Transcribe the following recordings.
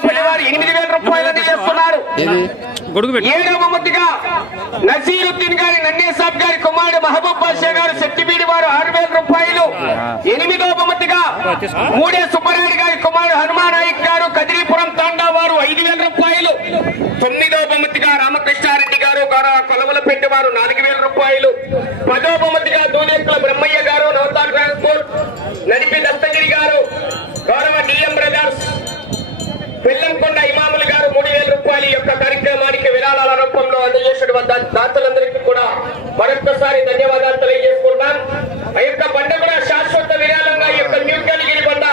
గొల్లపల్లి వారు ఎనిమిది వేల రూపాయలని చేస్తున్నారు. ఏడవ బహుమతిగా నసీరుద్దీన్ గారి నన్నేసాబ్ గారి కుమారుడు మహబూబ్ బాషా గారు శక్తిబీడి వారు ఆరు వేల రూపాయలు. ఎనిమిదవ బహుమతిగా మూడే సుబ్బరాయుడు గారి కుమారుడు హనుమాన్ నాయక్ గారు కదిరీపురం తాండా వారు ఐదు వేల రూపాయలు. తొమ్మిదవ బహుమతిగా రామకృష్ణారెడ్డి గారు గౌరవ కొలవలపెట్టి వారు నాలుగు వేల రూపాయలు. పదో బహుమతిగా దూనేకుల బ్రహ్మయ్య గారు నవతా ట్రాన్స్పోర్ట్ నడిపి దత్తగిరి గారు గౌరవ డిఎం బ్రదర్స్ బెల్లంకొండ ఇమాములు గారు మూడు వేల రూపాయల యొక్క కార్యక్రమానికి విరాళాల రూపంలో అందజేసినటువంటి దాతలందరికీ కూడా మరొకసారి ధన్యవాదాలు తెలియజేసుకుంటాం ఆ యొక్క బండ కూడా శాశ్వత విరాళంగా ఈ యొక్క న్యూకలిగిరి బండ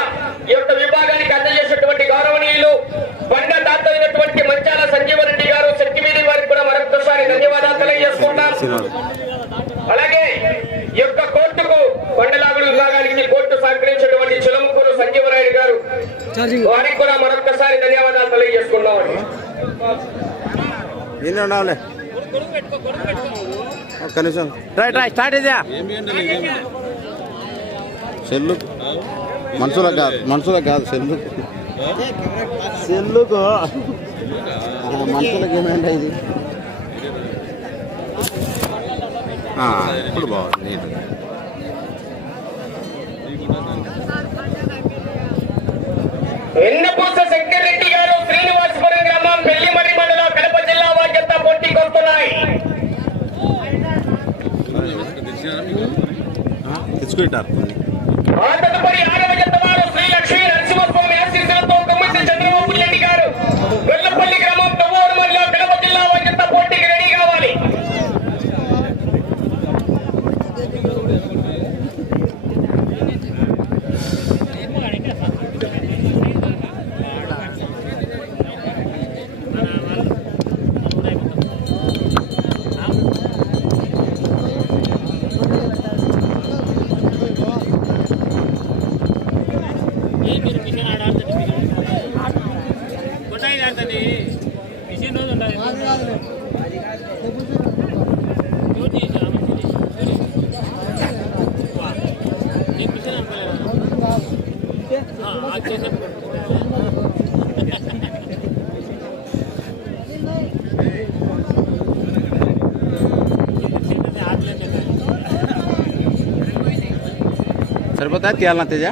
ఈ యొక్క విభాగానికి అందజేసినటువంటి గౌరవనీయులు బండ దాత అయినటువంటి మంచాల సంజీవరెడ్డి గారు శక్తివేది వారికి కూడా మరొకసారి ధన్యవాదాలు తెలియజేసుకుంటాం అలాగే ఈ యొక్క కోర్టుకు బండలాగుడు విభాగానికి కోర్టు సహకరించినటువంటి వారికి కూడా మరొకసారి ధన్యవాదాలు తెలియజేసుకున్నామండి ఎన్ని ఉండాలి ఒక్క నిమిషం. రైట్ రైట్ స్టార్ట్ ఇదే సెల్లు. మనుషులకు కాదు మనుషులకు కాదు సెల్లు. సెల్లుకు ఆ, మనుషులకు ఏమైంది ఇది? ఆ, ఇప్పుడు బాగుంది. నీట్ ఎన్నపూస శంకర్రెడ్డి గారు శ్రీనివాసపురం గ్రామం పెళ్ళిమర్రి మండలం కడప జిల్లా వాక్యత పోటీకి వస్తున్నాయి తెచ్చుకుంటారు. కొన్ని ఆ తదుపరి ఆరవ జత వారు శ్రీ లక్ష్మీ నరసింహస్వామి ఆశీస్సులతో కమ్మిటి చంద్రబాబు రెడ్డి గారు వెల్లపల్లి గ్రామం తవ్వూరు మండలం కడప జిల్లా వాక్యత పోటీకి రెడీ కావాలి సరిపోతుందా తీయాలన్నా తేజ?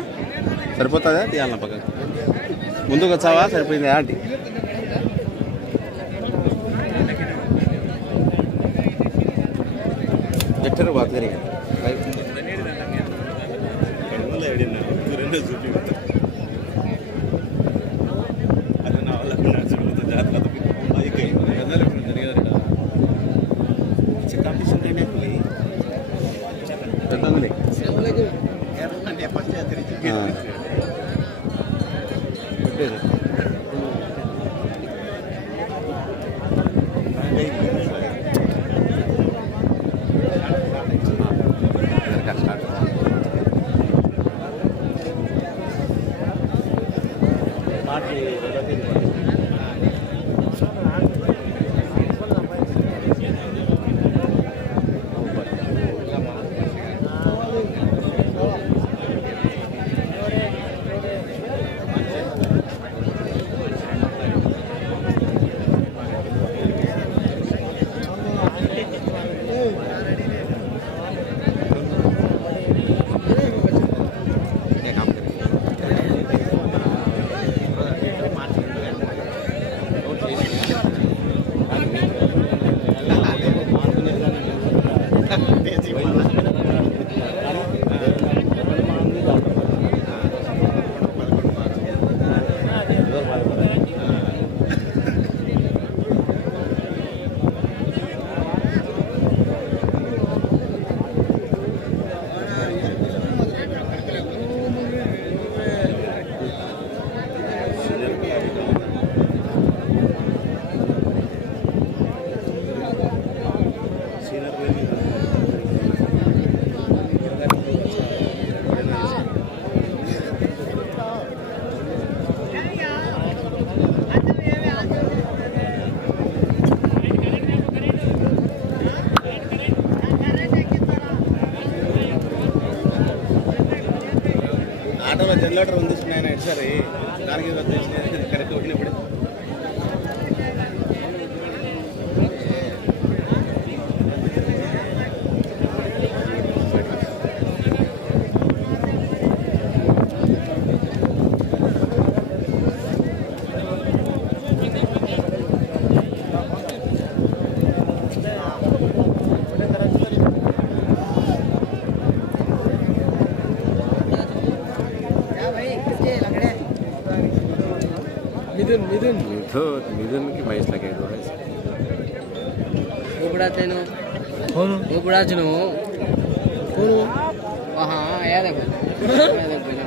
సరిపోతుందా? తీయాలన్నా పక్కకు. ముందుకు వచ్చావా? సరిపోయిందా? ఆంటీ. ఎట్టరు బాగా తిరిగి జనరేటర్ ఉంది ఆయన సరే. निधन निधन निधन निधन की मैच लगे दो है। ओबड़ा तेनो। कौन? ओबड़ा जनो कौन? हाँ या हाँ, देखो मैं देख लिया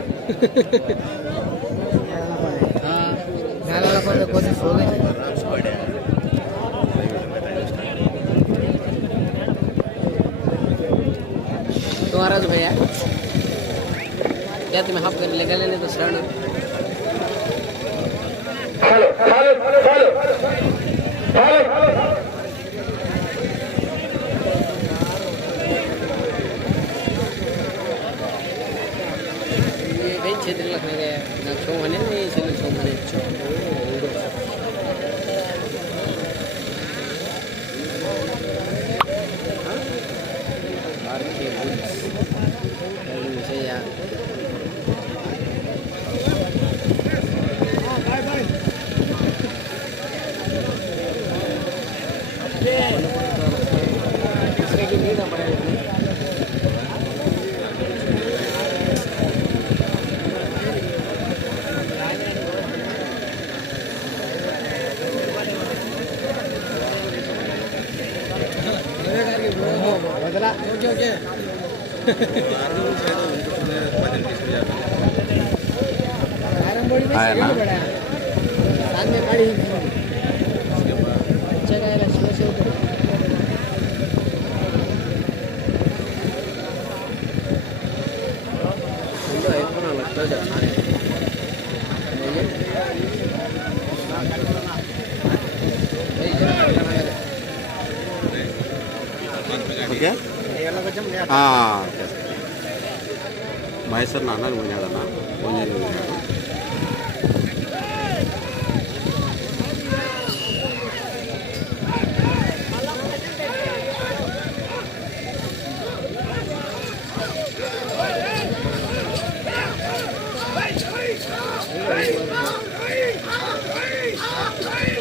तो भैया क्या तुम्हें हाफ़ कर लेने तो शरण। भारत भारत भारत 제대로 그래 나 정원에 내 저는 정원에 좀 ఓకే. మహేశ్వర్ నాన్న పోయినాడన్నా ఫోన్ చేసి పోయినాడు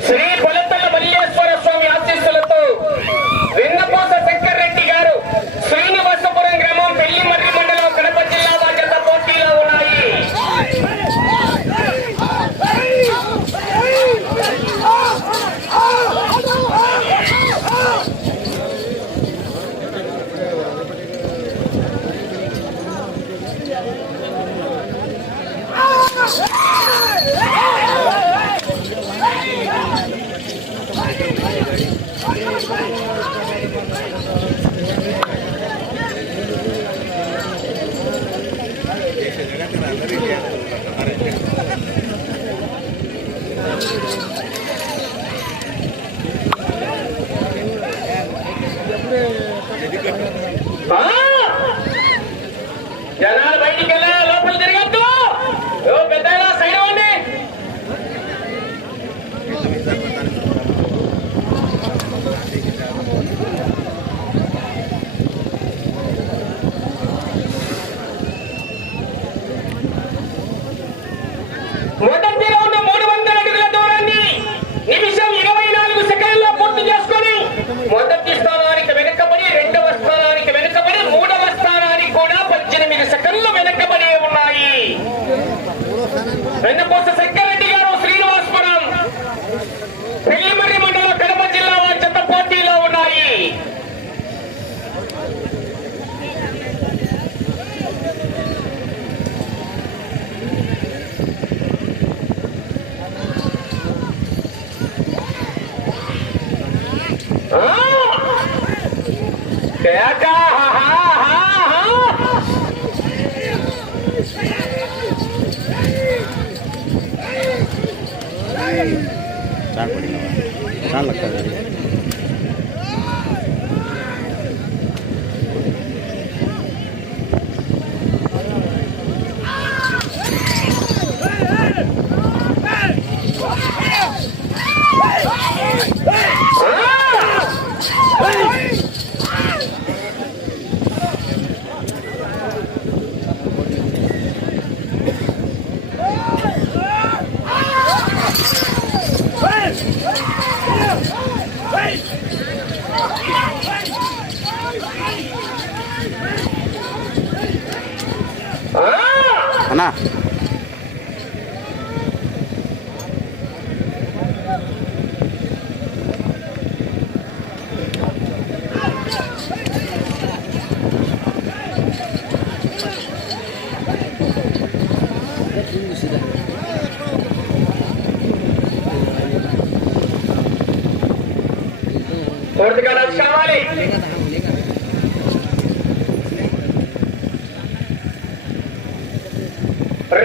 శ్రీ పొలతల మల్లేశ్వర స్వామి ఆశీస్సులతో వెన్నపూస శంకర్ రెడ్డి గారు శ్రీనివాసపురం గ్రామం పెళ్ళిమర్రి మండలం కడప జిల్లా బాధ్యత పోటీలో ఉన్నాయి ఆ! બેટા હા હા હા હા ચાલ પડી ચાલ લગતા જાય Hey!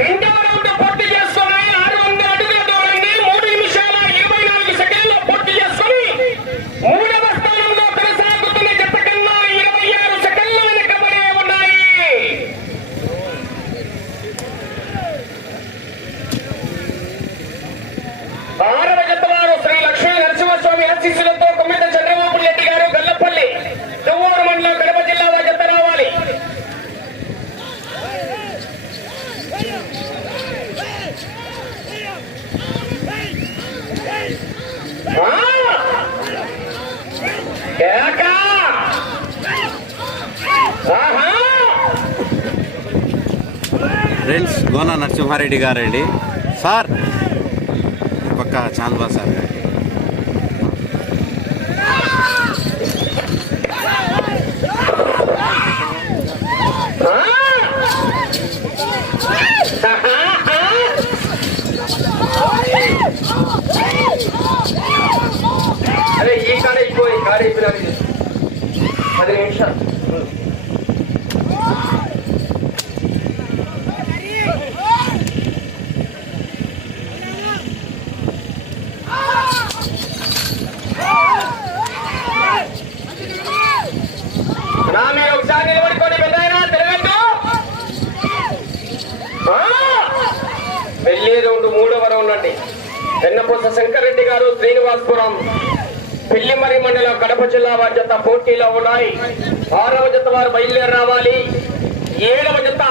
Então, రెడ్డి గారండి. సార్ పక్క చాంద్వా సార్. ఉన్నాయి ఆరవ జత వారు బయలుదేరి రావాలి. ఏడవ జత.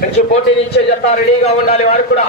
మంచి పోటీ ఇచ్చే జత రెడీగా ఉండాలి వారు కూడా.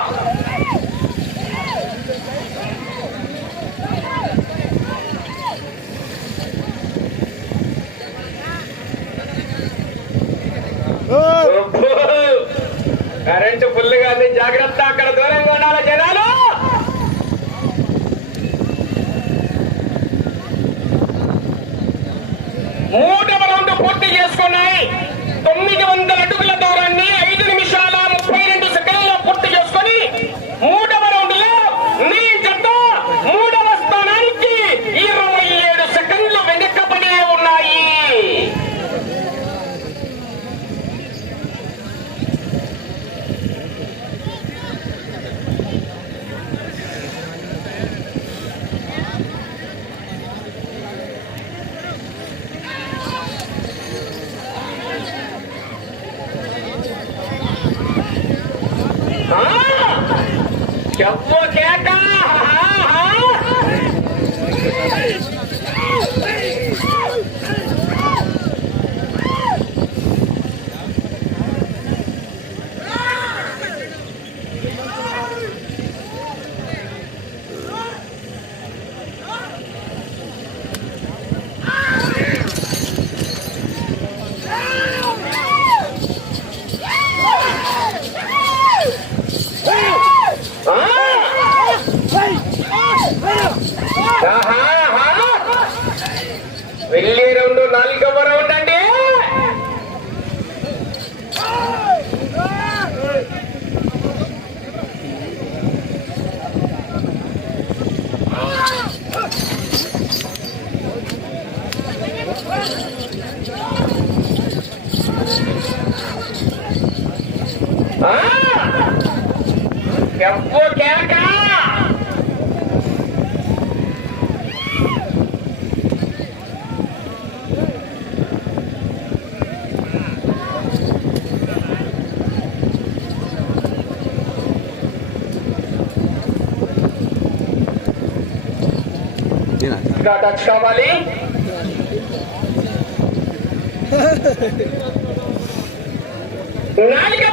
小福田干 हमको क्या कहा tá de cavalinho. Nalga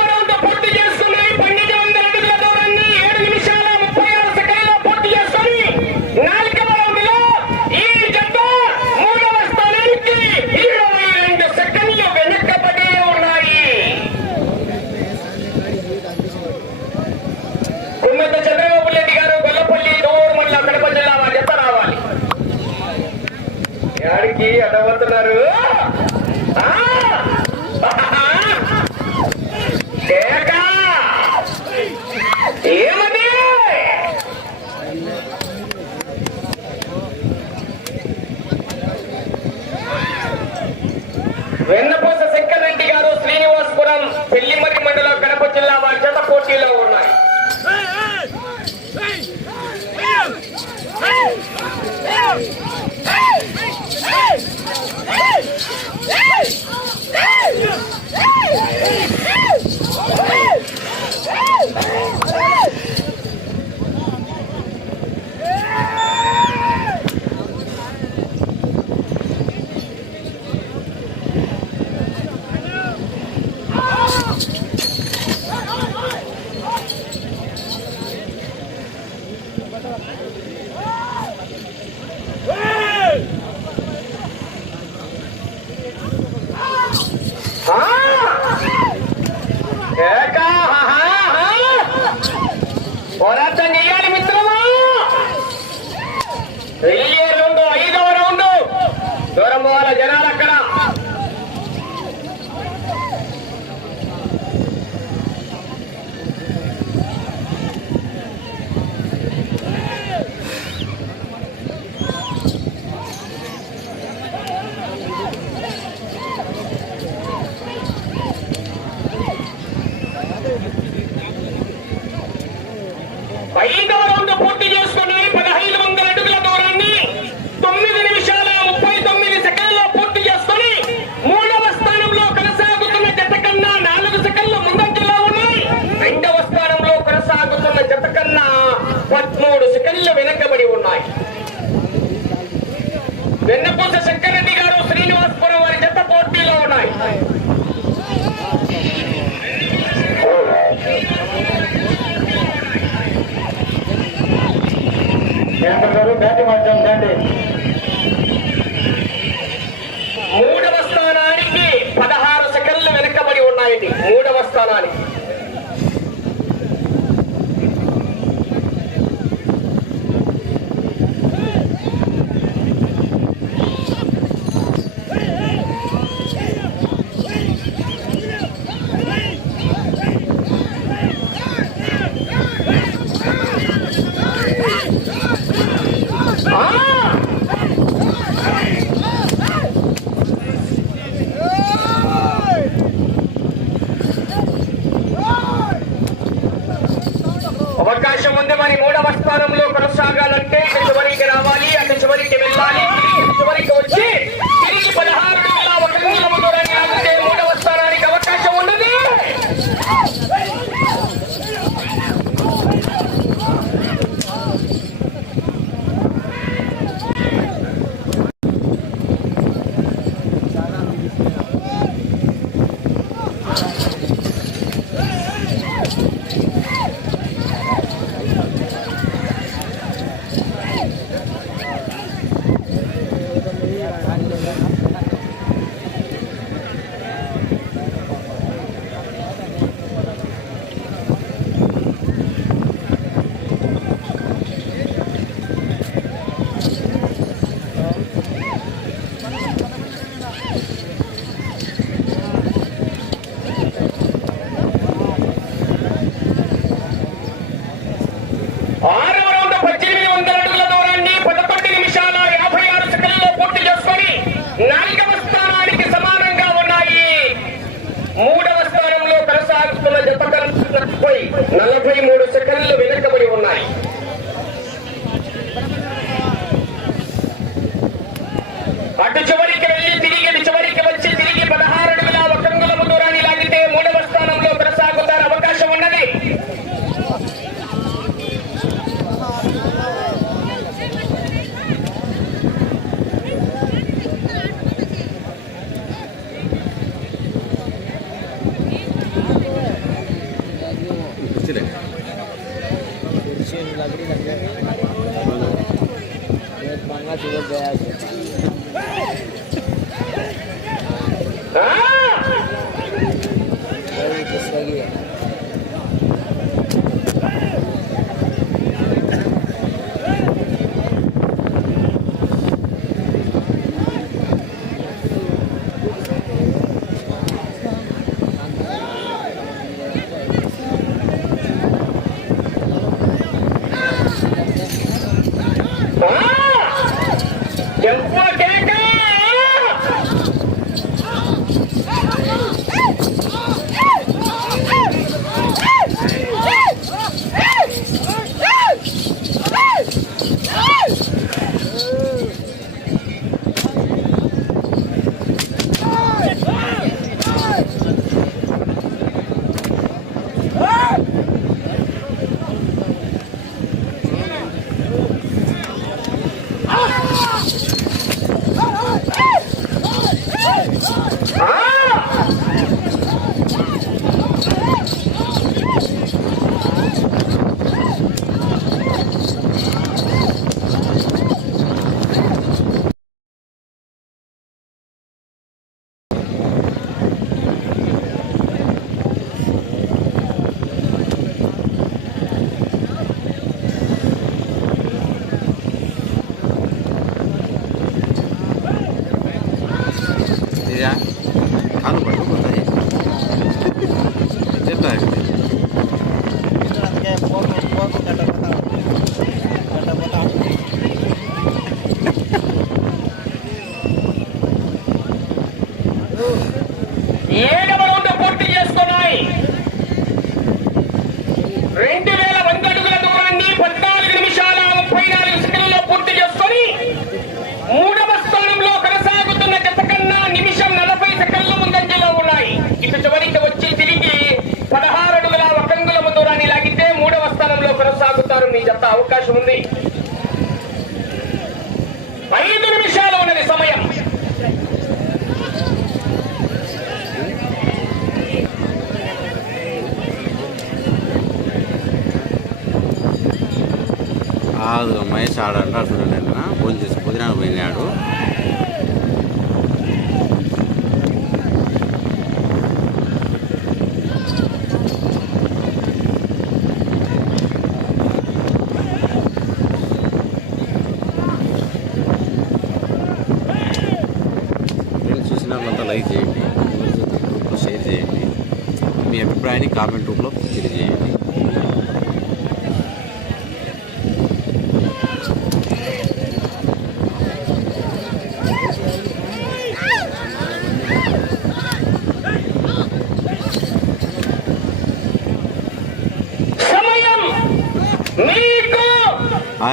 ఆడ అంటాడు చూడండి ఆయన భోజనం చేసి భోజనానికి పోయినాడు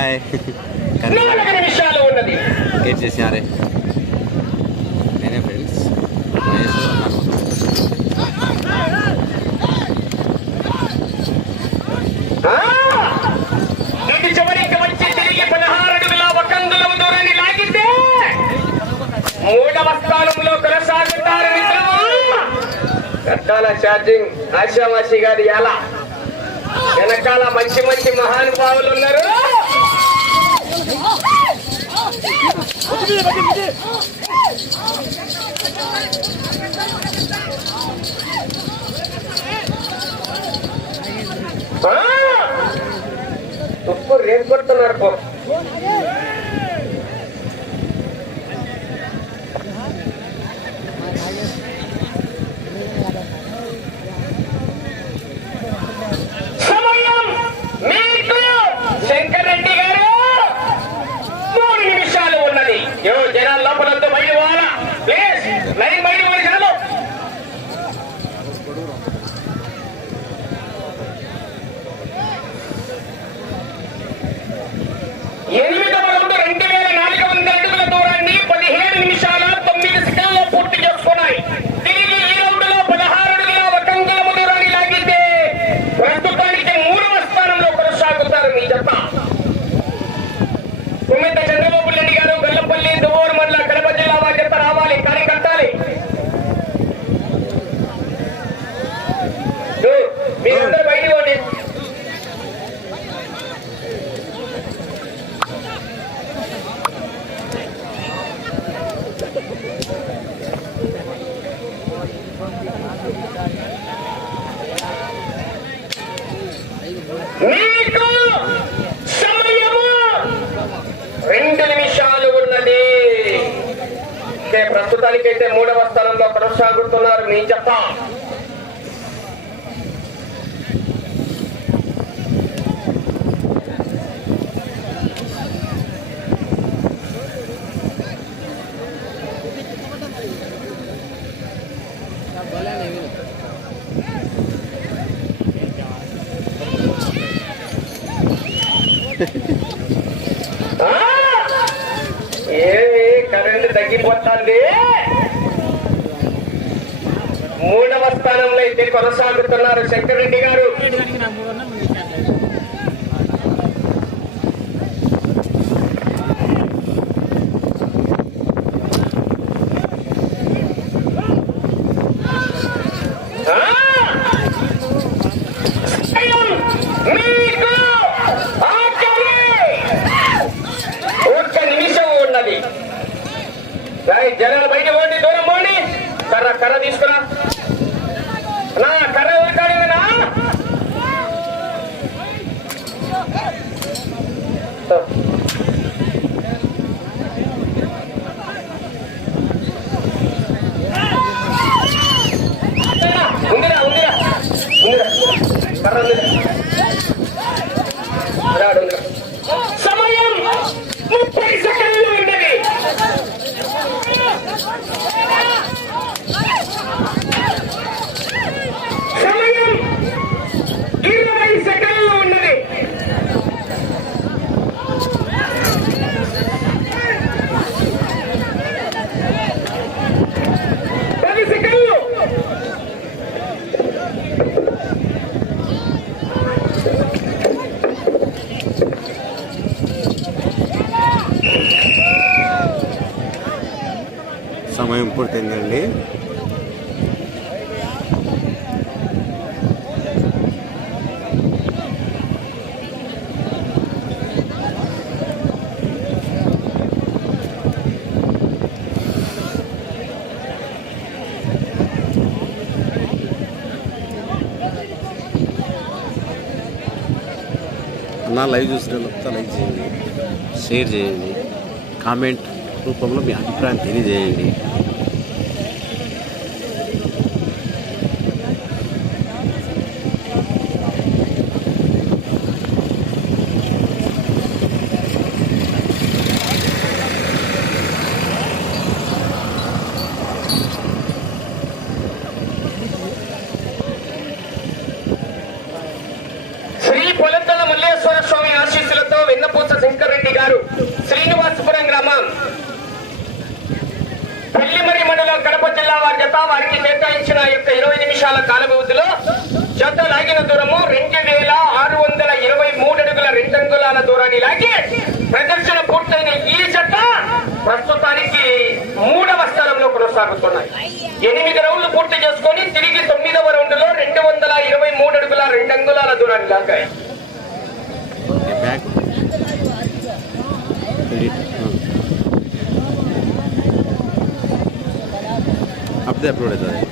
బాయ్. గేట్ చేసినారే? నేనే ఫ్రెండ్స్. మూడవ కొనసాగుతారు ఛార్జింగ్ ఆశావాసి గారి ఎలా? వెనకాల మంచి మంచి మహానుభావులు ఉన్నారు. मुझे मुझे मुझे। उसको रेन कोट तो అయితే ప్రస్తుతానికైతే మూడవ స్థానంలో కొనసాగుతున్నారు. నేను చెప్ప గారు శంకర్ రెడ్డి గారు. జనాలు బయట పోండి దూరం పోండి. కర్ర కర్ర తీసుకురా. సమయం పూర్తయిందండి లైవ్ చూసిన లైక్ చేయండి షేర్ చేయండి కామెంట్ రూపంలో మీ అభిప్రాయం తెలియజేయండి శ్రీ పొలతల మల్లేశ్వర స్వామి ఆశీస్సులతో వెన్నపూస శంకర్ రెడ్డి గారు శ్రీనివాసపురం గ్రామం పెళ్ళిమరి మండలం కడప జిల్లా వారి జత వారికి కేటాయించిన యొక్క ఇరవై నిమిషాల కాల వ్యవధిలో జత లాగిన దూరము రెండు వేల ఆరు వందల ఇరవై మూడు అడుగుల రెండు అంగుళాల దూరాన్ని లాగి ప్రదర్శన పూర్తయిన ఈ జత ప్రస్తుతానికి మూడవ స్థలంలో కొనసాగుతున్నాయి ఎనిమిది రౌండ్లు పూర్తి చేసుకొని తిరిగి తొమ్మిదవ రౌండ్లో రెండు వందల ఇరవై మూడు అడుగుల రెండు అంగుళాల దూరాన్ని లాగాయి. అప్పుడే అప్లోడ్ అవుతుంది